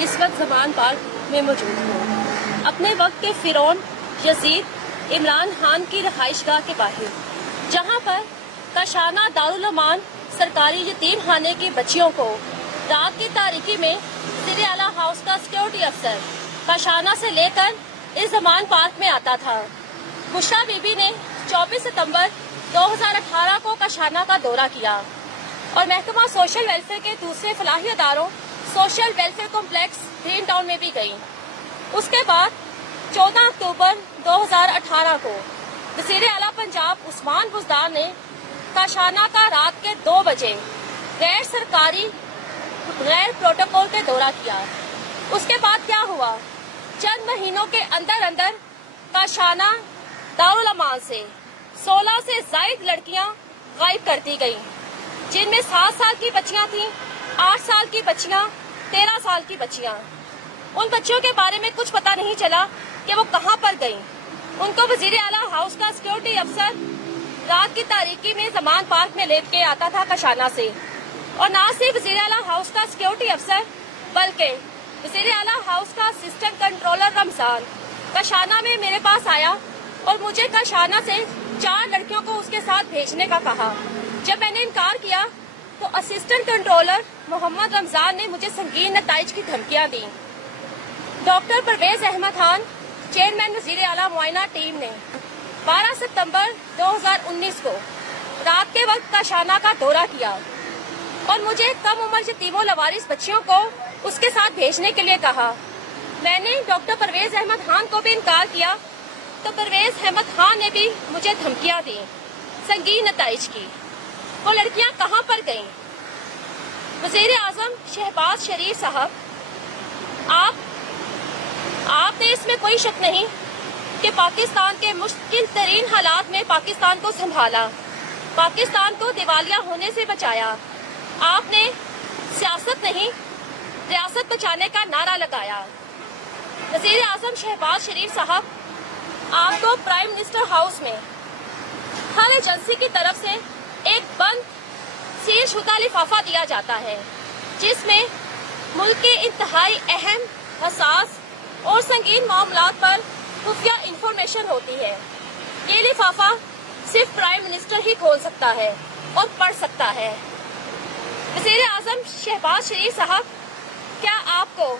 इस वक्त ज़मान पार्क में मौजूद हूँ, अपने वक्त के फिरौन यजीद इमरान खान की रहाइशगाह के बाहर, जहाँ पर काशाना दारुल अमान सरकारी यतीम खाने की बच्चियों को रात की तारीकी में वज़ीर आला हाउस का सिक्योरिटी अफसर काशाना से लेकर इस ज़मान पार्क में आता था। बुशरा बीबी ने 24 सितंबर 2018 को काशाना का दौरा किया और महकमा सोशल वेलफेयर के दूसरे फलाही अदारों social welfare complex green town में भी गई। उसके बाद 14 अक्टूबर 2018 को वज़ीर आला पंजाब उस्मान बुज़दार ने काशाना का रात के 2 बजे गैर सरकारी गैर प्रोटोकॉल पे दौरा किया। उसके बाद क्या हुआ, चंद महीनों के अंदर अंदर काशाना दारुल अमान से 16 से ज़ायद लड़कियां गायब कर दी गईं, जिनमें 7 साल की बच्चियां थीं, 8 साल की बच्चियां, 13 साल की बच्चियां। उन बच्चियों के बारे में कुछ पता नहीं चला कि वो कहां पर गईं। उनको वज़ीर आला हाउस का सिक्योरिटी अफसर रात की तारीकी में ज़मान पार्क में लेट के आता था काशाना से, और न सिर्फ वज़ीर आला हाउस का सिक्योरिटी अफसर बल्कि वज़ीर आला हाउस का असिस्टेंट कंट्रोलर रमजान काशाना में मेरे पास आया और मुझे काशाना से 4 लड़कियों को उसके साथ भेजने का कहा। जब मैंने इनकार किया तो असिस्टेंट कंट्रोलर मोहम्मद रमजान ने मुझे संगीन नताइज की धमकियां दी। डॉक्टर परवेज अहमद खान, चेयरमैन वज़ीर आला मुआयना टीम ने 12 सितंबर 2019 को रात के वक्त काशाना का दौरा किया और मुझे कम उम्र यतीमों लवारिस बच्चियों को उसके साथ भेजने के लिए कहा। मैंने डॉक्टर परवेज अहमद खान को भी इनकार किया तो परवेज अहमद खान ने भी मुझे धमकियां दी संगीन नताइज की। वो लड़कियां कहां पर गईं? वज़ीर आज़म शहबाज शरीफ साहब, आपने इसमें कोई शक नहीं कि पाकिस्तान के मुश्किल तरीन हालात में पाकिस्तान को संभाला, पाकिस्तान को दिवालिया होने से बचाया। आपने सियासत नहीं रियासत बचाने का नारा लगाया। वज़ीर आज़म शहबाज शरीफ साहब, आपको प्राइम मिनिस्टर हाउस में हर एजेंसी की तरफ से एक बंद सील शुदा लिफाफा दिया जाता है, जिसमें मुल्क के इंतहाई अहम, हसास और संगीन मामलात पर खुफिया इंफॉर्मेशन होती है। ये लिफाफा सिर्फ प्राइम मिनिस्टर ही खोल सकता है और पढ़ सकता है। वज़ीर आज़म शहबाज शरीफ साहब, क्या आपको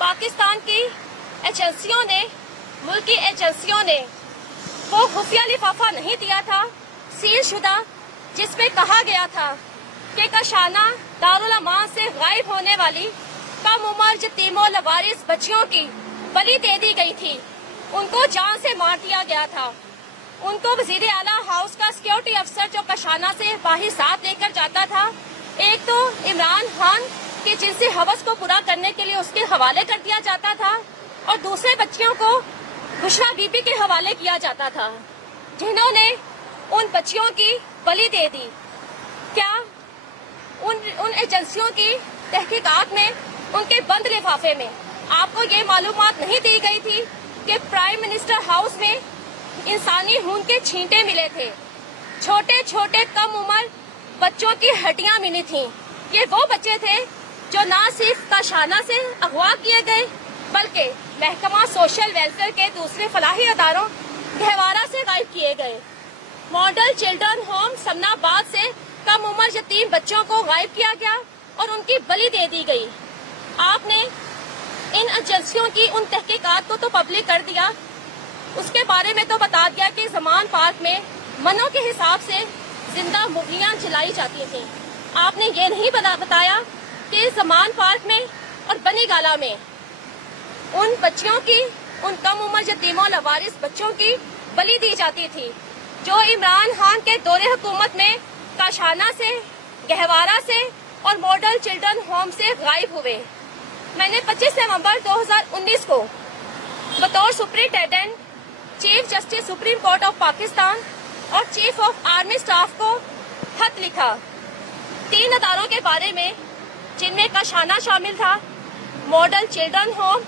पाकिस्तान की एजेंसियों ने, मुल्क की एजेंसियों ने वो खुफिया लिफाफा नहीं दिया था सील शुदा, जिसमें कहा गया था कि काशाना दारुल अमान से गायब होने वाली कम उम्र यतीमों लवारिस बच्चियों की बलि दे दी गई थी, उनको जान से मार दिया गया था। उनको वज़ीर आला हाउस का सिक्योरिटी अफसर जो काशाना से बाहर साथ लेकर जाता था, एक तो इमरान खान के जिनसे हवस को पूरा करने के लिए उसके हवाले कर दिया जाता था, और दूसरे बच्चियों को बुशरा बीबी के हवाले किया जाता था, जिन्होंने उन बच्चियों की बलि दे दी। क्या उन एजेंसियों की तहकीकात में, उनके बंद लिफाफे में आपको ये मालूमात नहीं दी गई थी कि प्राइम मिनिस्टर हाउस में इंसानी खून के छींटे मिले थे, छोटे छोटे कम उम्र बच्चों की हड्डियां मिली थीं? ये वो बच्चे थे जो न सिर्फ काशाना से अगवा किए गए बल्कि महकमा सोशल वेलफेयर के दूसरे फलाही अदारों गहवारा से गायब किए गए। मॉडल चिल्ड्रन होम समनाबाद से कम उम्र यतीम बच्चों को गायब किया गया और उनकी बलि दे दी गई। आपने इन एजेंसियों की उन तहकीकात को तो पब्लिक कर दिया, उसके बारे में तो बता दिया कि ज़मान पार्क में मनों के हिसाब से जिंदा मुर्गियां जलाई जाती थीं। आपने ये नहीं बताया कि ज़मान पार्क में और बनी गाला में उन बच्चियों की, उन कम उम्र यतीमों लवारिस बच्चों की बलि दी जाती थी, जो इमरान खान के दौरे हुकूमत में काशाना से, गहवारा से और मॉडल चिल्ड्रन होम से गायब हुए। मैंने 25 नवंबर 2019 को बतौर superintendent chief justice supreme court of Pakistan और चीफ ऑफ आर्मी स्टाफ को खत लिखा 3 अदारों के बारे में, जिनमें काशाना शामिल था, मॉडल चिल्ड्रन होम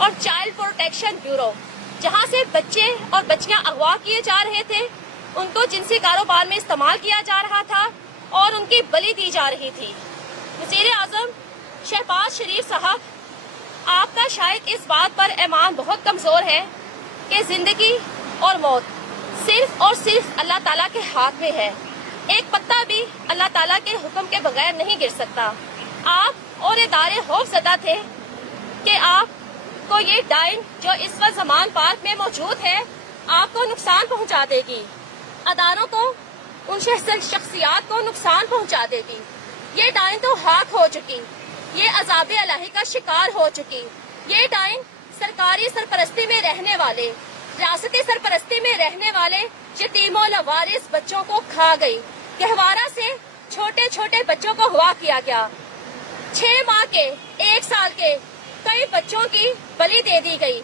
और चाइल्ड प्रोटेक्शन ब्यूरो, जहां से बच्चे और बच्चियां अगवा किए जा रहे थे, उनको जिनसी कारोबार में इस्तेमाल किया जा रहा था और उनकी बलि दी जा रही थी। वज़ीर आज़म शहबाज शरीफ साहब, آپ کا شاید اس بات پر ایمان بہت کمزور ہے کہ زندگی اور موت صرف اور صرف اللہ تعالیٰ کے ہاتھ میں ہے. ایک پتا بھی اللہ تعالیٰ کے حکم کے بغیر نہیں گر سکتا. آپ اور ادارے خوف زدہ تھے کہ آپ کو یہ ڈائن جو اس وقت زمان پارک میں موجود ہے آپ کو نقصان پہنچا دے گی، اداروں کو، ان شخصیات کو نقصان پہنچا دے گی. یہ ڈائن تو ہاک ہو چکی، یہ عذاب الہی کا شکار ہو چکی. یہ ڈائن سرکاری سرپرستی میں رہنے والے، ریاستی سرپرستی میں رہنے والے یتیموں لوارث بچوں کو کھا گئی. گہوارہ سے چھوٹے چھوٹے بچوں کو اغوا کیا گیا. 6 ماہ کے، 1 سال کے کئی بچوں کی بلی دے دی گئی.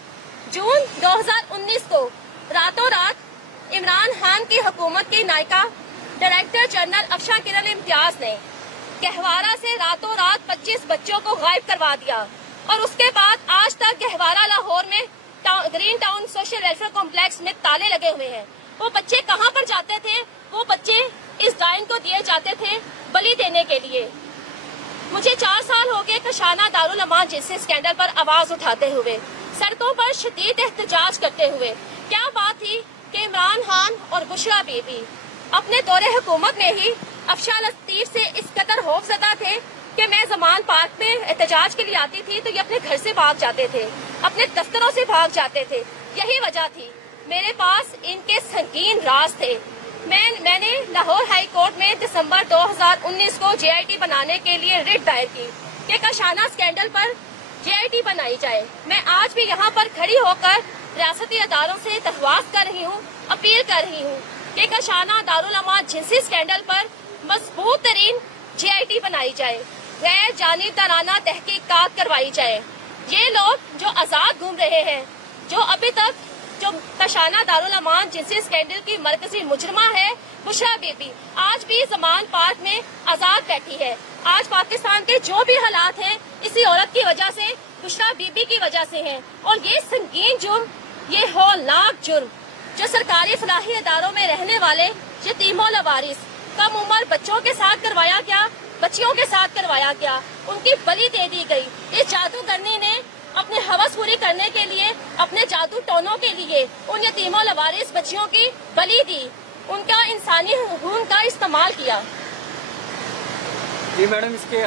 جون 2019 کو راتوں رات عمران خان کی حکومت کی نائکا ڈائریکٹر جنرل افشاں کرن امتیاز نے گہوارہ سے راتوں رات 25 بچوں کو غائب کروا دیا. اور اس کے بعد آج تک گہوارہ لاہور میں green town social welfare complex میں تالے لگے ہوئے ہیں. وہ بچے کہاں پر جاتے تھے؟ وہ بچے اس ڈائن کو دیے جاتے تھے بلی دینے کے لیے. مجھے 4 سال ہو گئے کشانہ دارالمان جنسی اسکینڈل پر آواز اٹھاتے ہوئے، سڑکوں پر شدید احتجاج کرتے ہوئے. کیا بات تھی کہ عمران خان اور بشرا بی بی اپنے دور حکومت میں ہی افشاں لطیف سے اس قدر خوف زدہ تھے کہ میں زمان پارک میں احتجاج کے لیے آتی تھی تو یہ اپنے گھر سے بھاگ جاتے تھے، اپنے دفتروں سے بھاگ جاتے تھے. یہی وجہ تھی. میرے پاس ان کے سنگین راز تھے. میں نے لاہور ہائی کورٹ میں دسمبر 2019 کو JIT بنانے کے لیے ریٹ دائر کی کہ کشانہ اسکینڈل پر JIT بنائی جائے. میں آج بھی یہاں پر کھڑی ہو کر ریاستی اداروں سے درخواست کر رہی ہوں، اپیل کر رہی ہوں کہ کشانہ دارالمان جنسی اسکینڈل پر مضبوط ترین JIT بنائی جائے، غیر جانبدارانہ تحقیقات کروائی جائے. یہ لوگ جو آزاد گھوم رہے ہیں، جو ابھی تک جو کشانہ دارالمان جنسی اسکینڈل کی مرکزی مجرمہ ہے بشرا بی بی، آج بھی زمان پارک میں آزاد بیٹھی ہے. آج پاکستان کے جو بھی حالات ہیں اسی عورت کی وجہ سے، بشرا بی بی کی وجہ سے ہیں. اور یہ سنگین جرم، یہ ہولناک جرم جو سرکاری فلاحی اداروں میں رہنے والے یتیموں لوارث کم عمر بچوں کے ساتھ کروایا گیا، بچیوں کے ساتھ کروایا گیا، ان کی بلی دے دی گئی. اس جادوگرنی نے اپنے ہوس پوری کرنے کے لیے، اپنے جادو ٹونوں کے لیے ان یتیموں لوارث بچیوں کی بلی دی، ان کا انسانی خون کا استعمال کیا. جی میڈم، اس کے